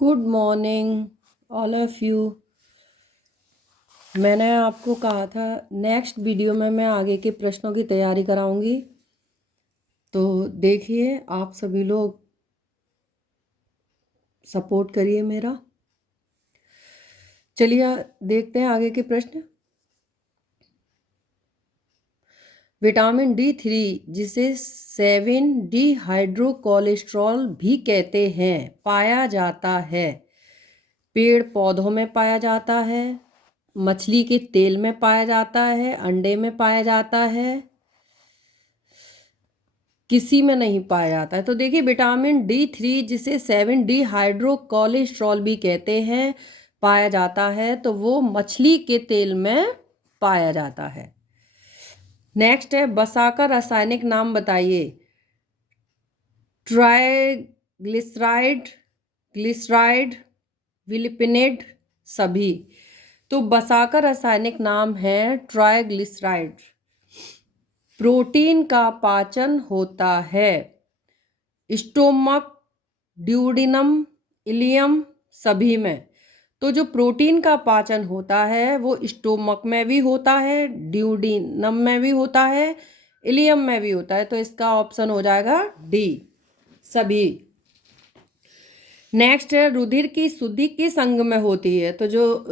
Good morning all of you. मैंने आपको कहा था नेक्स्ट वीडियो में मैं आगे के प्रश्नों की तैयारी कराऊंगी। तो देखिए, आप सभी लोग सपोर्ट करिए मेरा। चलिए देखते हैं आगे के प्रश्न। विटामिन D3 जिसे 7 डिहाइड्रोकोलेस्ट्रॉल भी कहते हैं पाया जाता है। पेड़ पौधों में पाया जाता है, मछली के तेल में पाया जाता है, अंडे में पाया जाता है, किसी में नहीं पाया जाता है। तो देखिए, विटामिन D3 जिसे 7 डिहाइड्रोकोलेस्ट्रॉल भी कहते हैं पाया जाता है, तो वो मछली के तेल में पाया जाता है। नेक्स्ट है, वसा का रासायनिक नाम बताइए। ट्राइग्लिसराइड, ग्लिसराइड, विलिपिनेड, सभी। तो वसा का रासायनिक नाम है ट्राइग्लिसराइड। प्रोटीन का पाचन होता है स्टोमक, ड्यूडिनम, इलियम, सभी में। तो जो प्रोटीन का पाचन होता है वो स्टोमक में भी होता है, ड्यूडिनम में भी होता है, इलियम में भी होता है। तो इसका ऑप्शन हो जाएगा डी, सभी। नेक्स्ट है, रुधिर की शुद्धि किस अंग में होती है। तो जो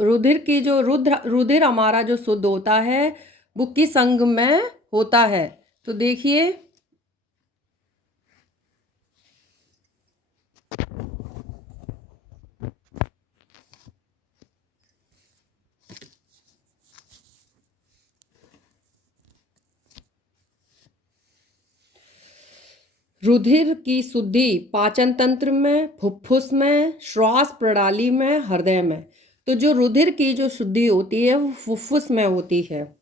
रुधिर हमारा जो शुद्ध होता है वो किस अंग में होता है। तो देखिए, रुधिर की शुद्धि पाचन तंत्र में, फुफ्फुस में, श्वास प्रणाली में, हृदय में। तो जो रुधिर की जो शुद्धि होती है वो फुफ्फुस में होती है।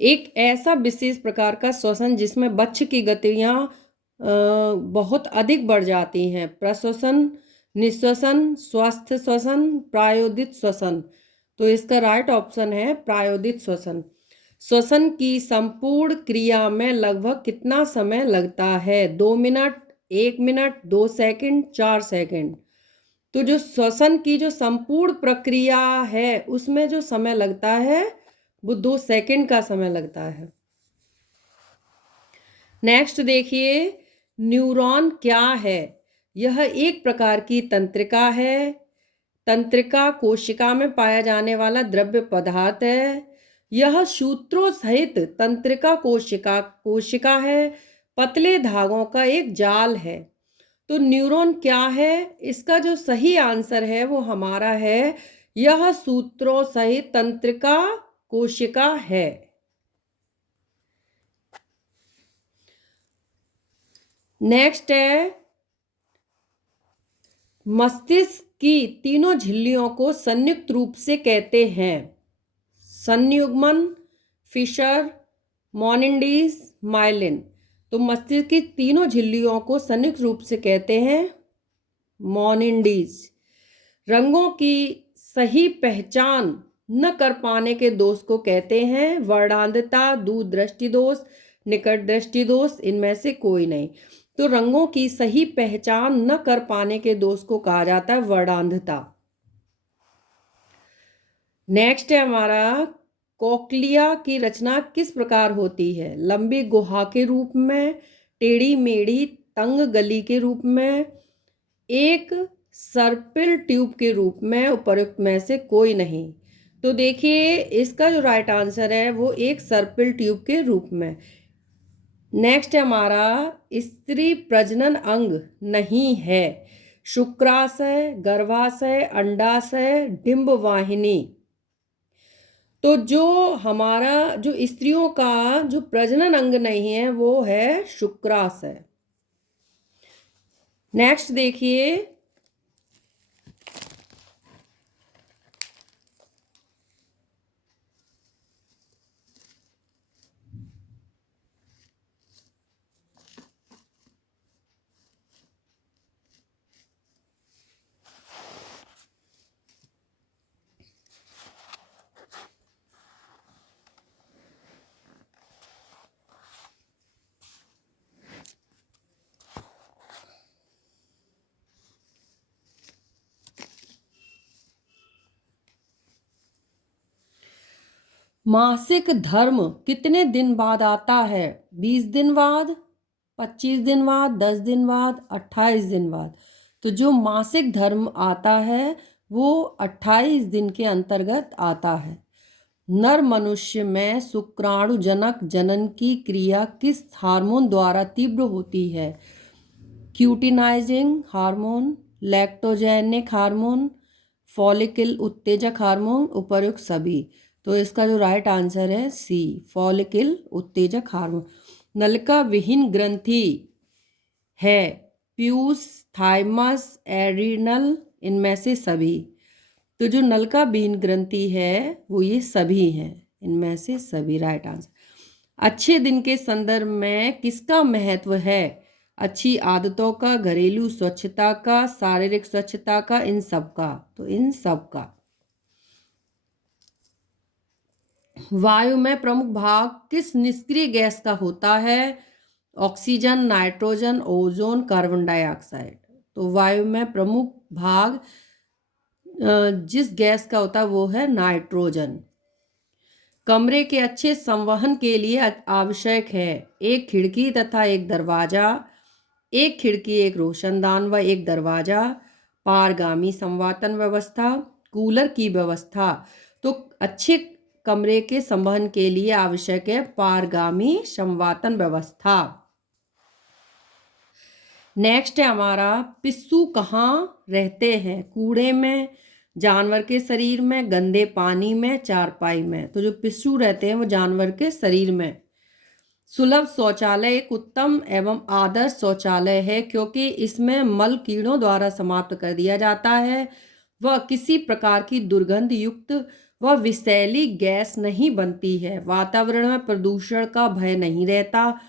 एक ऐसा विशेष प्रकार का श्वसन जिसमें वक्ष की गतियां बहुत अधिक बढ़ जाती हैं। प्रश्वसन, निश्वसन, स्वस्थ श्वसन, प्रायोदित श्वसन। तो इसका राइट ऑप्शन है प्रायोदित श्वसन। श्वसन की संपूर्ण क्रिया में लगभग कितना समय लगता है। 2 मिनट, 1 मिनट, 2 सेकंड, 4 सेकंड। तो जो श्वसन की जो संपूर्ण प्रक्रिया है उसमें जो समय लगता है वो 2 सेकंड का समय लगता है। नेक्स्ट देखिए, न्यूरॉन क्या है। यह एक प्रकार की तंत्रिका है। तंत्रिका कोशिका में पाया जाने वाला द्रव्य पदार्थ है। यह सूत्रों सहित तंत्रिका कोशिका है। पतले धागों का एक जाल है। तो न्यूरॉन क्या है, इसका जो सही आंसर है वो हमारा है यह सूत्रों सहित तंत्रिका कोशिका है। नेक्स्ट है, मस्तिष्क की तीनों झिल्लियों को संयुक्त रूप से कहते हैं। संयुग्मन, फिशर, मोनिंडीज, माइलिन। तो मस्तिष्क की तीनों झिल्लियों को संयुक्त रूप से कहते हैं मोनिंडीज। रंगों की सही पहचान न कर पाने के दोष को कहते हैं वर्णांधता, दूरदृष्टि दोष, निकट दृष्टि दोष। इनमें से कोई नहीं। तो रंगों की सही पहचान न कर पाने के दोष को कहा जाता है वर्णांधता। नेक्स्ट है हमारा, कोक्लिया की रचना किस प्रकार होती है। लंबी गुहा के रूप में, टेढ़ी मेढ़ी तंग गली के रूप में, एक सर्पिल ट्यूब के रूप में। उपयुक्त में से कोई नहीं। तो देखिए, इसका जो राइट आंसर है वो एक सर्पिल ट्यूब के रूप में। नेक्स्ट है हमारा, स्त्री प्रजनन अंग नहीं है। शुक्राशय, गर्भाशय, अंडाशय, डिंब वाहिनी। तो जो हमारा जो स्त्रियों का जो प्रजनन अंग नहीं है वो है शुक्राशय। नेक्स्ट देखिए, मासिक धर्म कितने दिन बाद आता है? 20 दिन बाद, 25 दिन बाद, 10 दिन बाद, 28 दिन बाद। तो जो मासिक धर्म आता है वो 28 दिन के अंतर्गत आता है। नर मनुष्य में शुक्राणुजनक जनन की क्रिया किस हार्मोन द्वारा तीव्र होती है? क्यूटिनाइजिंग हार्मोन, लैक्टोजेनिक हार्मोन, फॉलिकल उत्तेजक हार्मोन, उपर्युक्त सभी। तो इसका जो राइट आंसर है सी, फॉलिकल उत्तेजक हार्मोन। नलिका विहीन ग्रंथि है प्यूस, थाइमस, एड्रिनल, इनमें से सभी। तो जो नलिका विहीन ग्रंथि है वो ये सभी हैं, इनमें से सभी राइट आंसर। अच्छे दिन के संदर्भ में किसका महत्व है? अच्छी आदतों का, घरेलू स्वच्छता का, शारीरिक स्वच्छता का, इन सब का। तो इन सब का। वायु में प्रमुख भाग किस निष्क्रिय गैस का होता है? Oxygen, nitrogen, ozone, carbon dioxide. तो वायु में प्रमुख भाग जिस गैस का होता है वो है नाइट्रोजन। कमरे के अच्छे संवहन के लिए आवश्यक है एक खिड़की तथा एक दरवाजा, एक खिड़की, एक रोशनदान व एक दरवाजा, पारगामी संवातन व्यवस्था, कूलर की व्यवस्था। तो अच्छे कमरे के संवहन के लिए आवश्यक है पारगामी संवातन व्यवस्था। नेक्स्ट है हमारा, पिस्सू कहाँ रहते हैं? कूड़े में, जानवर के शरीर में, गंदे पानी में, चारपाई में। तो जो पिस्सू रहते हैं वो जानवर के शरीर में। सुलभ शौचालय एक उत्तम एवं आदर्श शौचालय है क्योंकि इसमें मल कीड़ों द्वारा समाप्त कर दिया जाता है। वह किसी प्रकार की दुर्गंध युक्त व विषैली गैस नहीं बनती है। वातावरण में प्रदूषण का भय नहीं रहता।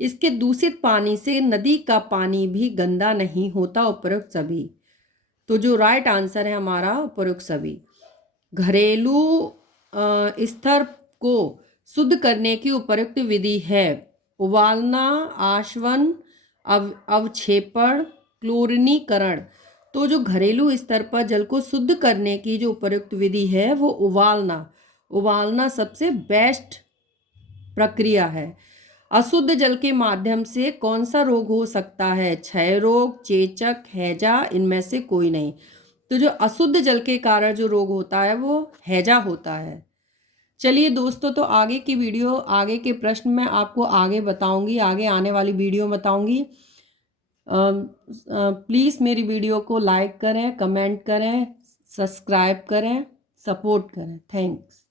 इसके दूषित पानी से नदी का पानी भी गंदा नहीं होता। उपरोक्त सभी। तो जो राइट आंसर है हमारा उपरोक्त सभी। घरेलू स्तर को शुद्ध करने की उपयुक्त विधि है उबालना, आशवन, अवक्षेपण, क्लोरीनीकरण। तो जो घरेलू स्तर पर जल को शुद्ध करने की जो उपयुक्त विधि है वो उबालना सबसे बेस्ट प्रक्रिया है। अशुद्ध जल के माध्यम से कौन सा रोग हो सकता है? क्षय रोग, चेचक, हैजा, इनमें से कोई नहीं। तो जो अशुद्ध जल के कारण जो रोग होता है वो हैजा होता है। चलिए दोस्तों, तो आगे की वीडियो, आगे के प्रश्न मैं आपको आगे बताऊंगी, आगे आने वाली वीडियो बताऊंगी। प्लीज़ मेरी वीडियो को लाइक करें, कमेंट करें, सब्सक्राइब करें, सपोर्ट करें। थैंक्स।